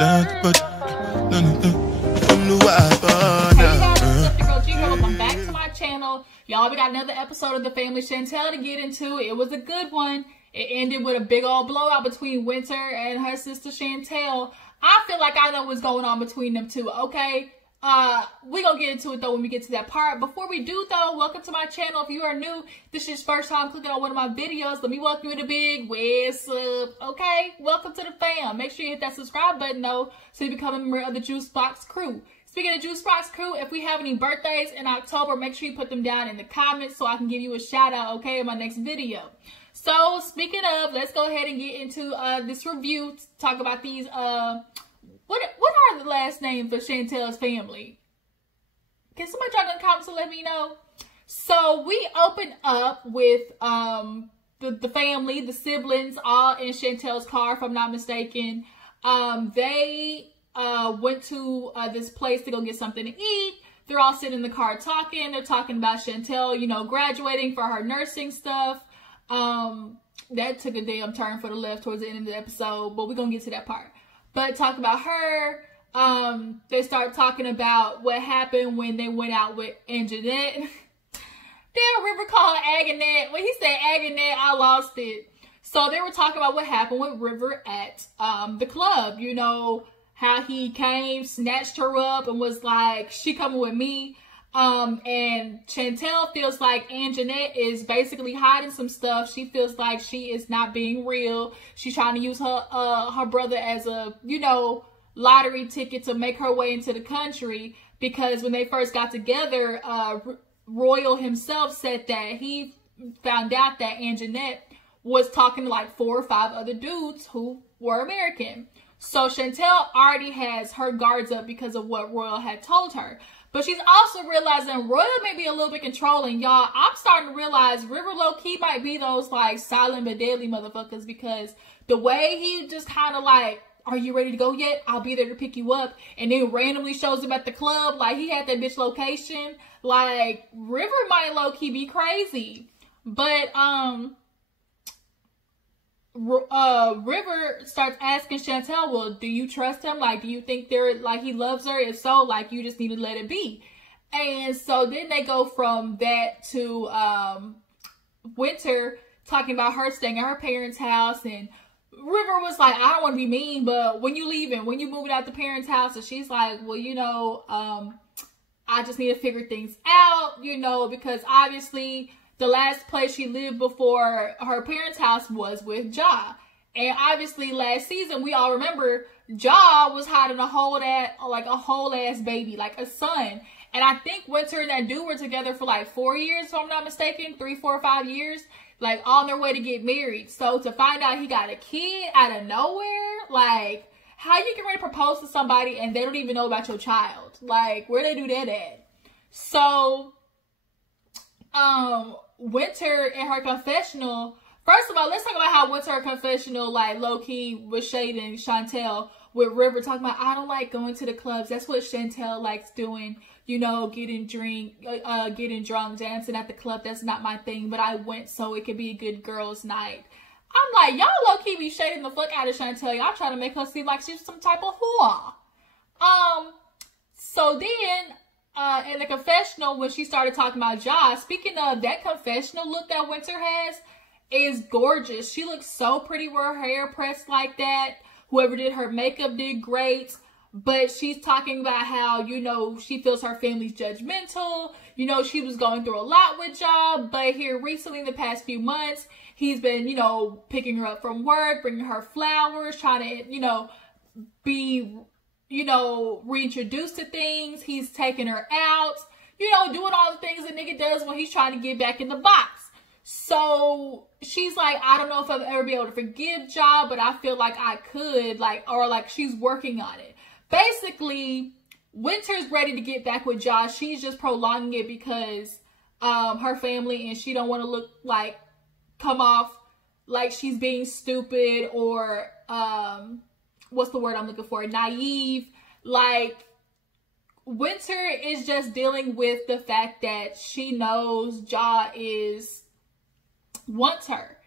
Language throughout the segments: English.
Welcome back to my channel. Y'all, we got another episode of The Family Chantel to get into. It was a good one. It ended with a big old blowout between Winter and her sister Chantel. I feel like I know what's going on between them two, okay? We're gonna get into it though when we get to that part. Before we do though, welcome to my channel. If you are new, this is your first time clicking on one of my videos, let me welcome you to the big what's up, okay? Welcome to the fam. Make sure you hit that subscribe button though, so you become a member of the Juice Box crew. Speaking of Juice Box crew, if we have any birthdays in October, make sure you put them down in the comments so I can give you a shout out, okay, in my next video. So speaking of, let's go ahead and get into this review, talk about these what are the last names for Chantel's family? Can somebody drop in the comments to let me know? So we open up with the family, the siblings, all in Chantel's car, if I'm not mistaken. They went to this place to go get something to eat. They're all sitting in the car talking. They're talking about Chantel, you know, graduating for her nursing stuff. That took a damn turn for the left towards the end of the episode, but we're gonna get to that part. But talk about her. They start talking about what happened when they went out with Angenette. Damn, River called Angenette. When he said Angenette, I lost it. So they were talking about what happened with River at the club. You know, how he came, snatched her up, and was like, she coming with me. And Chantel feels like Angenette is basically hiding some stuff. She feels like she is not being real. She's trying to use her brother as a, you know, lottery ticket to make her way into the country. Because when they first got together, Royal himself said that he found out that Angenette was talking to like 4 or 5 other dudes who were American. So Chantel already has her guards up because of what Royal had told her. But she's also realizing Royal may be a little bit controlling. Y'all, I'm starting to realize River low-key might be those, like, silent but deadly motherfuckers. Because the way he just kind of, like, are you ready to go yet? I'll be there to pick you up. And then randomly shows him at the club. Like, he had that bitch location. Like, River might low-key be crazy. But, River starts asking Chantel, well, do you trust him? Like, do you think he loves her? If so, like, you just need to let it be. And so then they go from that to Winter talking about her staying at her parents' house. And River was like, I don't want to be mean, but when you leaving, when you moving out the parents' house? And she's like, well, you know, I just need to figure things out, you know, because obviously the last place she lived before her parents' house was with Ja. And obviously last season, we all remember, Ja was hiding a whole ass baby, like a son. And I think Winter and that dude were together for like 4 years, if I'm not mistaken, 3, 4, 5 years, like on their way to get married. So to find out he got a kid out of nowhere, like, how you get ready to propose to somebody and they don't even know about your child? Like, where they do that at? So, Winter in her confessional, first of all, let's talk about how Winter in her confessional, like, low-key was shading Chantel with River, talking about, I don't like going to the clubs. That's what Chantel likes doing, you know, getting drunk, dancing at the club. That's not my thing, but I went so it could be a good girls' night. I'm like, y'all low-key be shading the fuck out of Chantel. Y'all trying to make her seem like she's some type of whore. So then, in the confessional, when she started talking about Ja, speaking of that confessional look that Winter has is gorgeous. She looks so pretty with her hair pressed like that. Whoever did her makeup did great. But she's talking about how, you know, she feels her family's judgmental. You know, she was going through a lot with Ja, but here recently in the past few months, he's been, you know, picking her up from work, bringing her flowers, trying to, you know, be, you know, reintroduced to things. He's taking her out, you know, doing all the things a nigga does when he's trying to get back in the box. So she's like, I don't know if I'll ever be able to forgive Ja, but I feel like I could, like, or like she's working on it. Basically, Winter's ready to get back with Ja. She's just prolonging it because her family, and she don't want to look like, come off like she's being stupid or what's the word I'm looking for? Naive. Like, Winter is just dealing with the fact that she knows Ja wants her.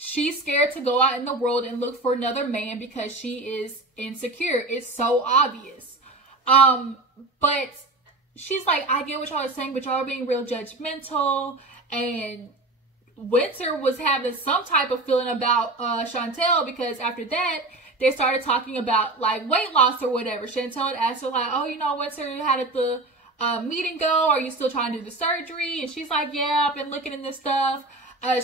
she's scared to go out in the world and look for another man because she is insecure. It's so obvious. But she's like, I get what y'all are saying, but y'all are being real judgmental. And Winter was having some type of feeling about Chantel, because after that, they started talking about like weight loss or whatever. Chantel had asked her like, oh, you know, Winter, how did the meeting go? Are you still trying to do the surgery? And she's like, yeah, I've been looking in this stuff.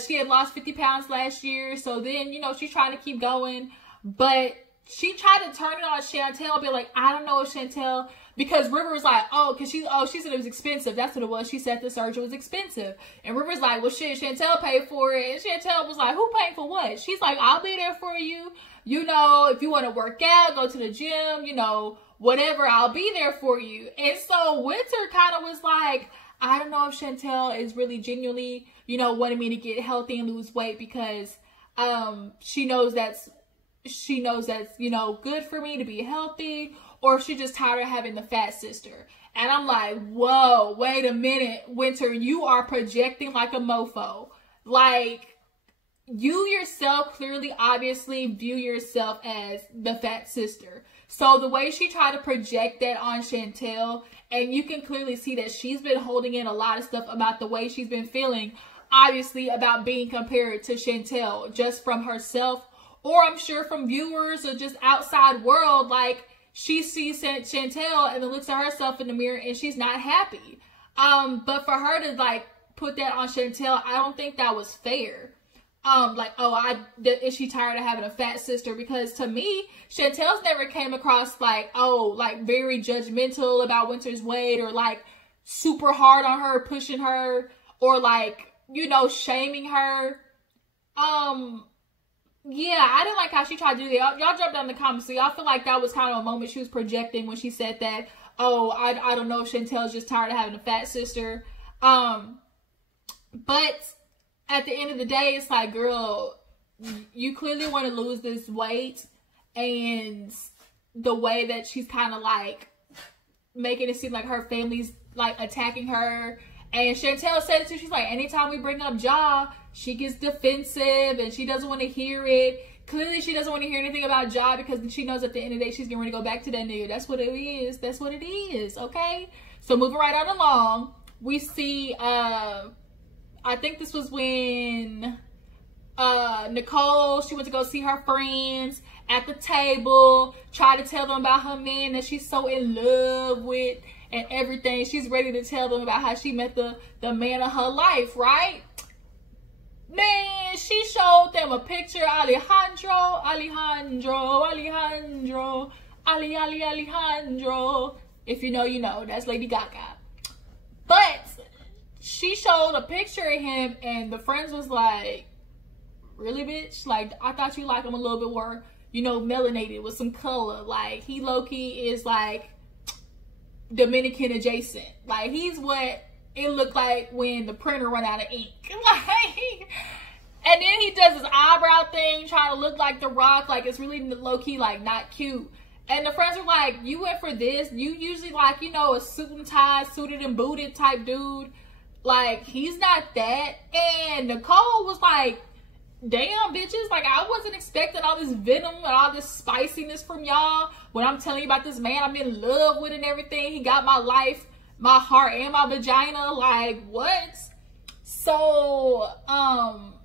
She had lost 50 pounds last year. So then, you know, she's trying to keep going. But she tried to turn it on Chantel, be like, I don't know if Chantel, because River was like, she said it was expensive. That's what it was. She said the surgery was expensive. And River's like, well, shit, Chantel paid for it. And Chantel was like, who paid for what? She's like, I'll be there for you. You know, if you want to work out, go to the gym, you know, whatever, I'll be there for you. And so Winter kind of was like, I don't know if Chantel is really genuinely, you know, wanting me to get healthy and lose weight, because she knows that's, you know, good for me to be healthy, or if she's just tired of having the fat sister. And I'm like, whoa, wait a minute, Winter, you are projecting like a mofo. Like, you yourself clearly, obviously view yourself as the fat sister. So the way she tried to project that on Chantel, and you can clearly see that she's been holding in a lot of stuff about the way she's been feeling, obviously, about being compared to Chantel, just from herself, or I'm sure from viewers or just outside world. Like, she sees Chantel and then looks at herself in the mirror and she's not happy. But for her to like put that on Chantel, I don't think that was fair. Like, is she tired of having a fat sister? Because to me, Chantel's never came across like, very judgmental about Winter's weight, or like super hard on her, pushing her, or like, you know, shaming her. Yeah, I didn't like how she tried to do that. Y'all jumped down in the comments. So y'all feel like that was kind of a moment she was projecting when she said that, I don't know if Chantel's just tired of having a fat sister. But at the end of the day, it's like, girl, you clearly want to lose this weight. And the way that she's kind of like making it seem like her family's like attacking her. And Chantel said it too. She's like, anytime we bring up Ja, she gets defensive and she doesn't want to hear it. Clearly, she doesn't want to hear anything about Ja, because she knows at the end of the day, she's getting ready to go back to that nigga. That's what it is. That's what it is. Okay? So moving right on along, we see, I think this was when Nicole, she went to go see her friends at the table, try to tell them about her man that she's so in love with and everything. She's ready to tell them about how she met the man of her life, right? Man, she showed them a picture of Alejandro. If you know, you know. That's Lady Gaga. But she showed a picture of him, and the friends was like, really, bitch? Like, I thought you liked him a little bit more, you know, melanated with some color. Like, he low-key is like Dominican adjacent. Like, he's what it looked like when the printer ran out of ink. Like, and then he does his eyebrow thing, trying to look like The Rock. Like, it's really low-key, like, not cute. And the friends were like, you went for this? You usually like, you know, a suit and tie, suited and booted type dude. Like, he's not that. And Nicole was like, damn, bitches. Like, I wasn't expecting all this venom and all this spiciness from y'all when I'm telling you about this man I'm in love with and everything. He got my life, my heart, and my vagina. Like, what? So,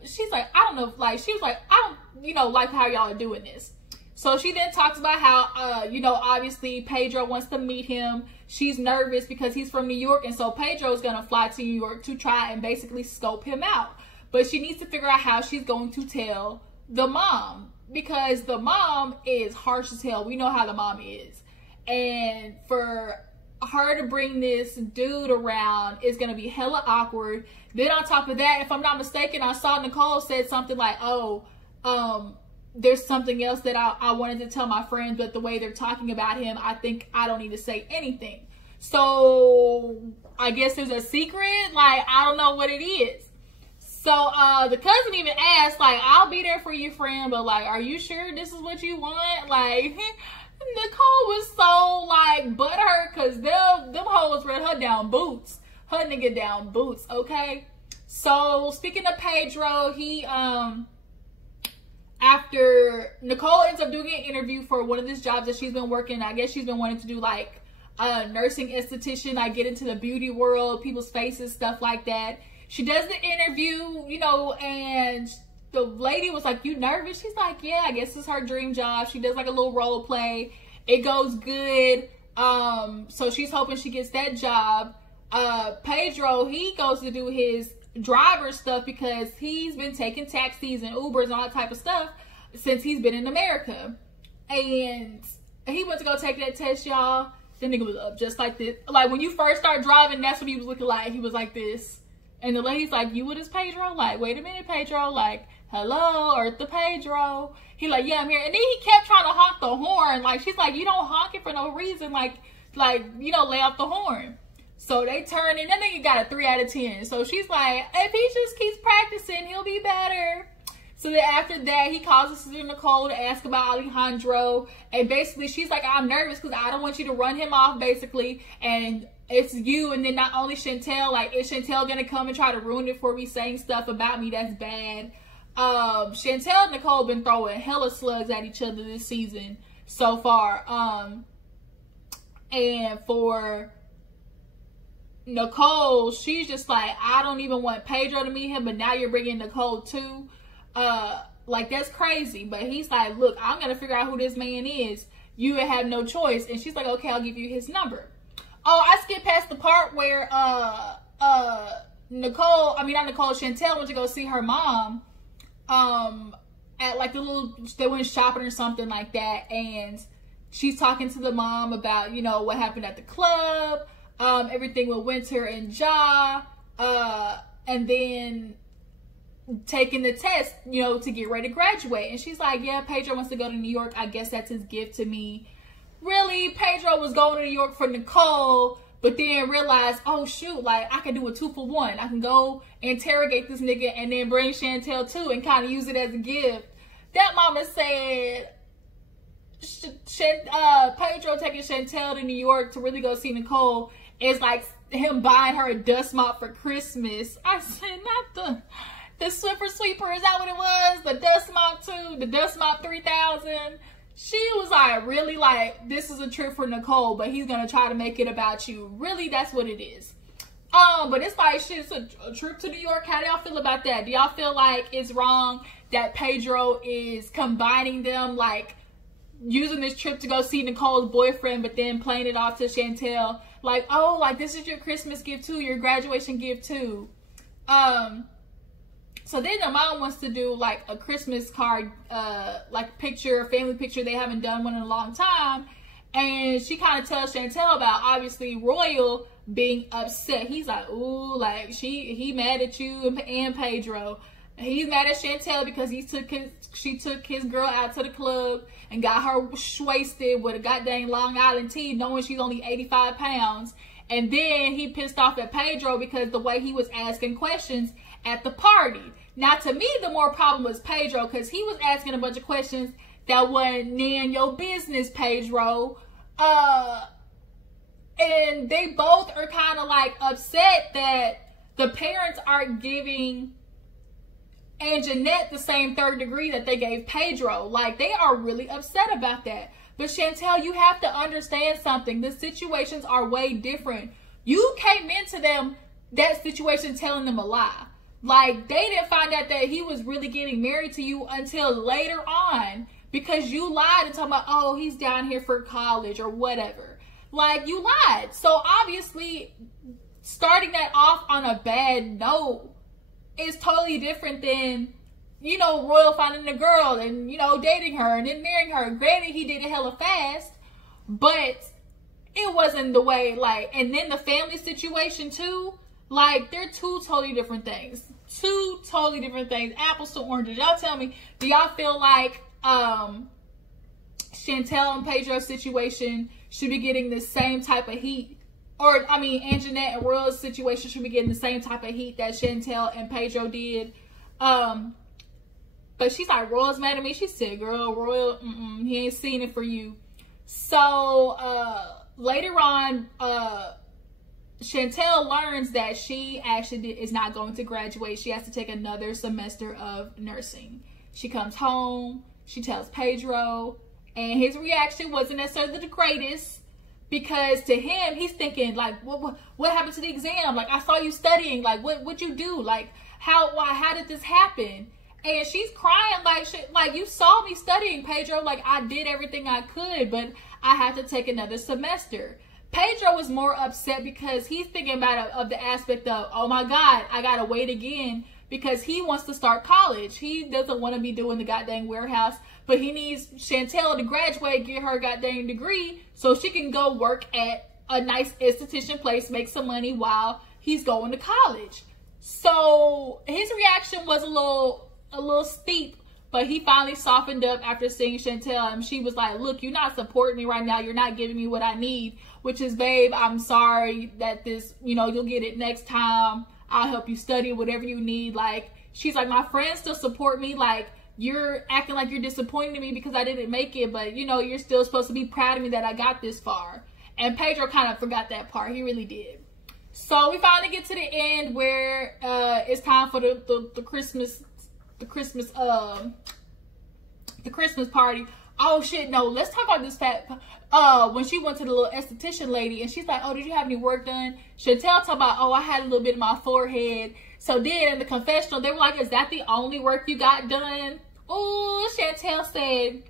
she's like, I don't know. Like, she was like, I don't, you know, like how y'all are doing this. So she then talks about how, you know, obviously Pedro wants to meet him. She's nervous because he's from New York. And so Pedro's going to fly to New York to try and basically scope him out. But she needs to figure out how she's going to tell the mom, because the mom is harsh as hell. We know how the mom is. And for her to bring this dude around is going to be hella awkward. Then on top of that, if I'm not mistaken, I saw Nicole said something like, there's something else that I wanted to tell my friends, but the way they're talking about him, I think I don't need to say anything. So I guess there's a secret. Like, I don't know what it is. So the cousin even asked, like, I'll be there for you, friend, but like, are you sure this is what you want? Like, Nicole was so like butthurt because them hoes read her down boots. Her nigga down boots, okay? So speaking of Pedro, he after Nicole ends up doing an interview for one of these jobs that she's been working, I guess she's been wanting to do like a nursing esthetician, like get into the beauty world, people's faces, stuff like that. She does the interview, you know, and the lady was like, "You nervous?" She's like, "Yeah, I guess it's her dream job." She does like a little role play. It goes good. So she's hoping she gets that job. Pedro, he goes to do his driver stuff because he's been taking taxis and Ubers and all that type of stuff since he's been in America. And he went to go take that test, y'all. The nigga was up just like this. Like, when you first start driving, that's what he was looking like. He was like this. And the lady's like, "You with us, Pedro?" Like, "Wait a minute, Pedro." Like, "Hello, Eartha Pedro." He like, "Yeah, I'm here." And then he kept trying to honk the horn. Like, she's like, "You don't honk it for no reason. Like, you know, lay off the horn." So they turn, and that nigga got a 3 out of 10. So she's like, if he just keeps practicing, he'll be better. So then after that, he calls his sister Nicole to ask about Alejandro. And basically, she's like, "I'm nervous because I don't want you to run him off, basically. And it's you, and then not only Chantel, like, is Chantel going to come and try to ruin it for me, saying stuff about me that's bad?" Chantel and Nicole been throwing hella slugs at each other this season so far. And for Nicole, she's just like, "I don't even want Pedro to meet him, but now you're bringing Nicole too. Like, that's crazy." But he's like, "Look, I'm gonna figure out who this man is. You have no choice." And she's like, "Okay, I'll give you his number." Oh, I skipped past the part where Chantel went to go see her mom at like they went shopping or something like that, and she's talking to the mom about, you know, what happened at the club. Everything with Winter and Ja, and then taking the test, you know, to get ready to graduate. And she's like, "Yeah, Pedro wants to go to New York. I guess that's his gift to me." Really, Pedro was going to New York for Nicole, but then realized, oh shoot, like, I can do a 2-for-1. I can go interrogate this nigga and then bring Chantel too and kind of use it as a gift. That mama said, Pedro taking Chantel to New York to really go see Nicole is like him buying her a dust mop for Christmas. I said, not the Swiffer Sweeper, is that what it was? The dust mop too? The dust mop 3000? She was like, really, like, this is a trip for Nicole, but he's gonna try to make it about you. Really, that's what it is. But it's like, shit, it's a trip to New York. How do y'all feel about that? Do y'all feel like it's wrong that Pedro is combining them, like, using this trip to go see Nicole's boyfriend, but then playing it off to Chantel? Like, oh, like, this is your Christmas gift too, your graduation gift too. So then the mom wants to do like a Christmas card, like picture, family picture. They haven't done one in a long time. And she kind of tells Chantel about, obviously, Royal being upset. He's like, ooh, like, he mad at you and Pedro. He's mad at Chantel because she took his girl out to the club and got her wasted with a goddamn Long Island tea, knowing she's only 85 pounds. And then he pissed off at Pedro because the way he was asking questions at the party. Now, to me, the more problem was Pedro, because he was asking a bunch of questions that wasn't in your business, Pedro. And they both are kind of like upset that the parents aren't giving Angenette the same third degree that they gave Pedro. Like, they are really upset about that. But Chantel, you have to understand something. The situations are way different. You came into that situation telling them a lie. Like, they didn't find out that he was really getting married to you until later on, because you lied and talking about, oh, he's down here for college or whatever. Like, you lied. So obviously, starting that off on a bad note is totally different than, you know, Royal finding a girl and, you know, dating her and then marrying her. Granted, he did it hella fast, but it wasn't the way, like, and then the family situation too. Like, they're two totally different things. Two totally different things. Apples to oranges. Y'all tell me, do y'all feel like Chantel and Pedro's situation should be getting the same type of heat? Or, I mean, Angenette and Royal's situation should be getting the same type of heat that Chantel and Pedro did? But she's like, Royal's mad at me. She said, girl, Royal, he ain't seen it for you. So, later on, Chantel learns that she actually is not going to graduate. She has to take another semester of nursing. She comes home, she tells Pedro, and his reaction wasn't necessarily the greatest, because to him, he's thinking, like, what happened to the exam? Like, I saw you studying. Like, what'd you do? Like, how did this happen? And she's crying like, you saw me studying, Pedro. Like, I did everything I could, but I have to take another semester. Pedro was more upset because he's thinking about of the aspect of, oh my God, I gotta wait again, because he wants to start college. He doesn't want to be doing the goddamn warehouse, but he needs Chantel to graduate, get her goddamn degree, so she can go work at a nice esthetician place, make some money while he's going to college. So his reaction was a little steep, but he finally softened up after seeing Chantel, and she was like, look, you're not supporting me right now. You're not giving me what I need, which is, babe, I'm sorry that this, you'll get it next time. I'll help you study whatever you need. Like, she's like, my friends still support me. Like, you're acting like you're disappointed in me because I didn't make it, but you're still supposed to be proud of me that I got this far. And Pedro kind of forgot that part. He really did. So we finally get to the end where it's time for the Christmas party. Oh shit, no, let's talk about this when she went to the little esthetician lady, and she's like, oh, did you have any work done? Chantel talked about, oh, I had a little bit in my forehead. So then in the confessional, they were like, is that the only work you got done? Oh, Chantel said,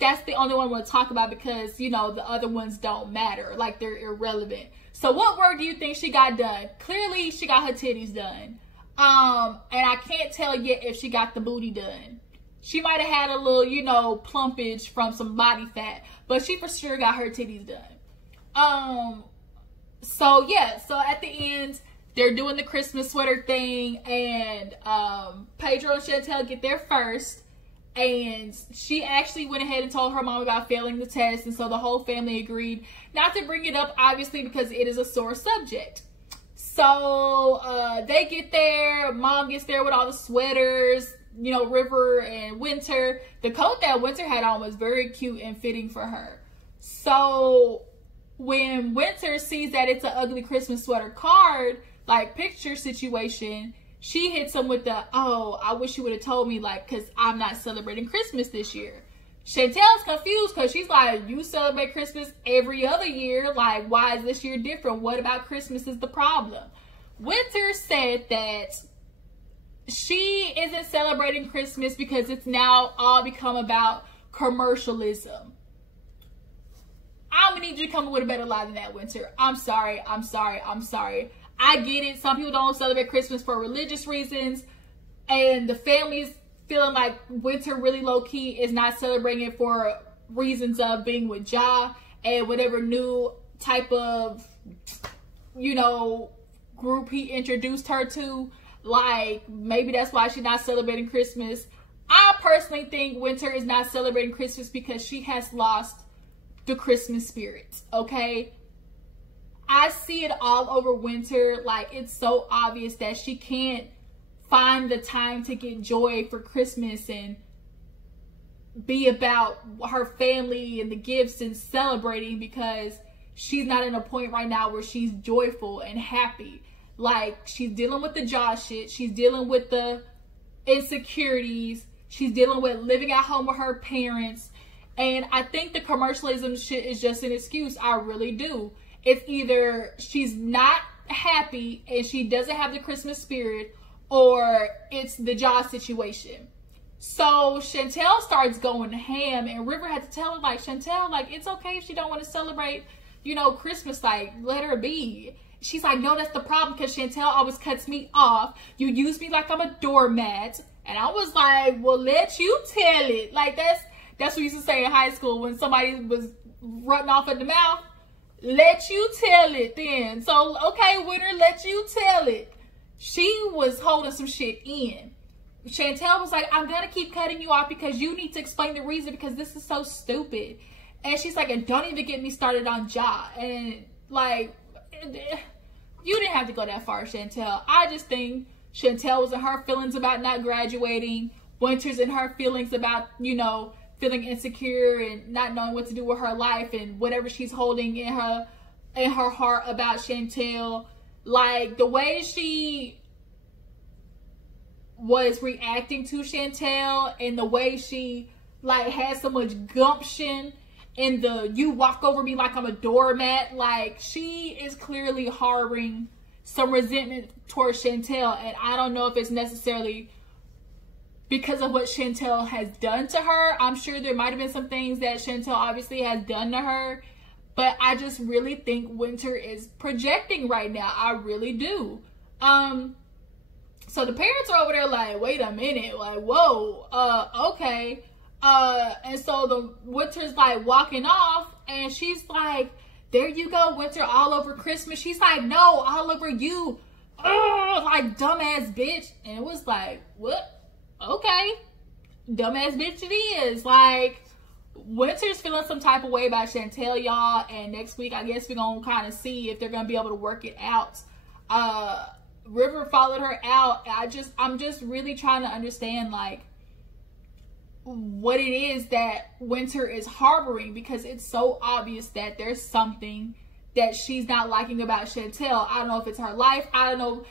that's the only one I want to talk about because, the other ones don't matter. Like, they're irrelevant. So what work do you think she got done? Clearly, she got her titties done. And I can't tell yet if she got the booty done. She might have had a little, plumpage from some body fat, but she for sure got her titties done. So yeah, so at the end, they're doing the Christmas sweater thing, and Pedro and Chantel get there first, and she actually went ahead and told her mom about failing the test, and so the whole family agreed not to bring it up, obviously, because it is a sore subject. So they get there, mom gets there with all the sweaters, River and Winter. The coat that Winter had on was very cute and fitting for her. So when Winter sees that it's an ugly Christmas sweater card, like picture situation, she hits him with the, oh, I wish you would have told me, like, because I'm not celebrating Christmas this year. Chantel's confused because she's like, you celebrate Christmas every other year. Like, why is this year different? What about Christmas is the problem? Winter said that she isn't celebrating Christmas because it's now all become about commercialism. I'm gonna need you to come up with a better lie than that, Winter. I'm sorry. I get it. Some people don't celebrate Christmas for religious reasons, and the family's feeling like Winter really low-key is not celebrating it for reasons of being with Ja and whatever new type of, group he introduced her to. Like, maybe that's why she's not celebrating Christmas. I personally think Winter is not celebrating Christmas because she has lost the Christmas spirit, okay? I see it all over Winter. Like, it's so obvious that she can't find the time to get joy for Christmas and be about her family and the gifts and celebrating, because she's not in a point right now where she's joyful and happy. Like, she's dealing with the job shit. She's dealing with the insecurities. She's dealing with living at home with her parents. And I think the commercialism shit is just an excuse. I really do. It's either she's not happy and she doesn't have the Christmas spirit, or it's the job situation. So Chantel starts going ham, and River had to tell her, like, Chantel, like, it's okay if she don't want to celebrate, Christmas. Like, let her be. She's like, no, that's the problem, because Chantel always cuts me off. You use me like I'm a doormat. And I was like, well, let you tell it. Like, that's what we used to say in high school when somebody was running off at the mouth. Let you tell it then. So, okay, Winter, let you tell it. She was holding some shit in. Chantel was like, I'm going to keep cutting you off because you need to explain the reason, because this is so stupid. And she's like, and don't even get me started on Ja. And, like, you didn't have to go that far, Chantel. I just think Chantel was in her feelings about not graduating. Winter's in her feelings about, feeling insecure and not knowing what to do with her life and whatever she's holding in her heart about Chantel. Like, the way she was reacting to Chantel and the way she like had so much gumption and the you walk over me like I'm a doormat. Like, she is clearly harboring some resentment towards Chantel, and I don't know if it's necessarily because of what Chantel has done to her. I'm sure there might have been some things that Chantel obviously has done to her, but I just really think Winter is projecting right now. I really do. So the parents are over there like, wait a minute, like, whoa, okay. And so the Winter's like walking off, and she's like, there you go, Winter, all over Christmas. She's like, no, all over you. Ugh, like, dumbass bitch. And it was like, what? Okay. Dumbass bitch it is. Like, Winter's feeling some type of way about Chantel, y'all. And next week, I guess we're going to kind of see if they're going to be able to work it out. River followed her out. I'm just really trying to understand, like, what it is that Winter is harboring, because it's so obvious that there's something that she's not liking about Chantel. I don't know if it's her life. I don't know.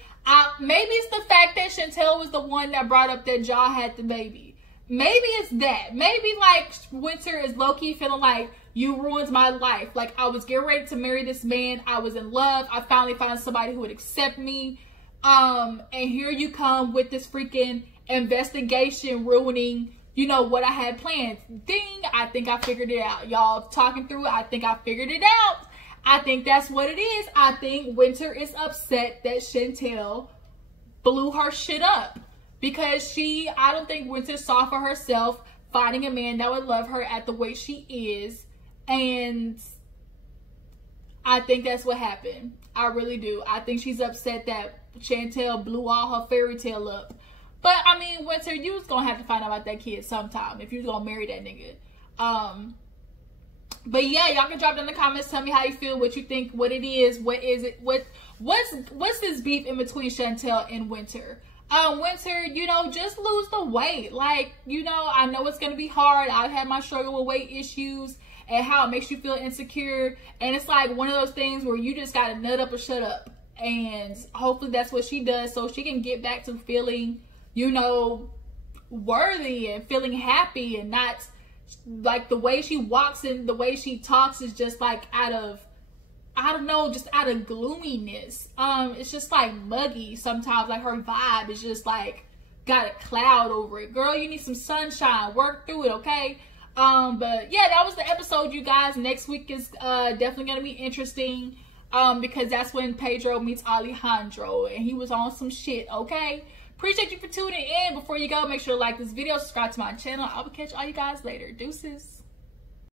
Maybe it's the fact that Chantel was the one that brought up that Ja had the baby. Maybe it's that. Maybe, like, Winter is low-key feeling like, you ruined my life. Like, I was getting ready to marry this man. I was in love. I finally found somebody who would accept me. And here you come with this freaking investigation ruining, you know, what I had planned. Ding, I think I figured it out. Y'all talking through it, I think I figured it out. I think that's what it is. I think Winter is upset that Chantel blew her shit up. Because I don't think Winter saw for herself finding a man that would love her at the way she is. And I think that's what happened. I really do. I think she's upset that Chantel blew all her fairy tale up. But, I mean, Winter, you was going to have to find out about that kid sometime if you was going to marry that nigga. But, yeah, y'all can drop down in the comments. Tell me how you feel, what you think, what it is, what is it, what's this beef in between Chantel and Winter? Winter, you know, just lose the weight. Like, you know, I know it's going to be hard. I've had my struggle with weight issues and how it makes you feel insecure. And it's like one of those things where you just got to nut up or shut up. And hopefully that's what she does so she can get back to feeling, you know, worthy and feeling happy, and not like the way she walks and the way she talks is just like out of, I don't know, just out of gloominess. It's just like muggy sometimes. Like, her vibe is just like got a cloud over it. Girl, you need some sunshine. Work through it, okay? But yeah, that was the episode, you guys. Next week is definitely gonna be interesting. Because that's when Pedro meets Alejandro, and he was on some shit, okay? Appreciate you for tuning in. Before you go, make sure to like this video, subscribe to my channel. I will catch all you guys later. Deuces.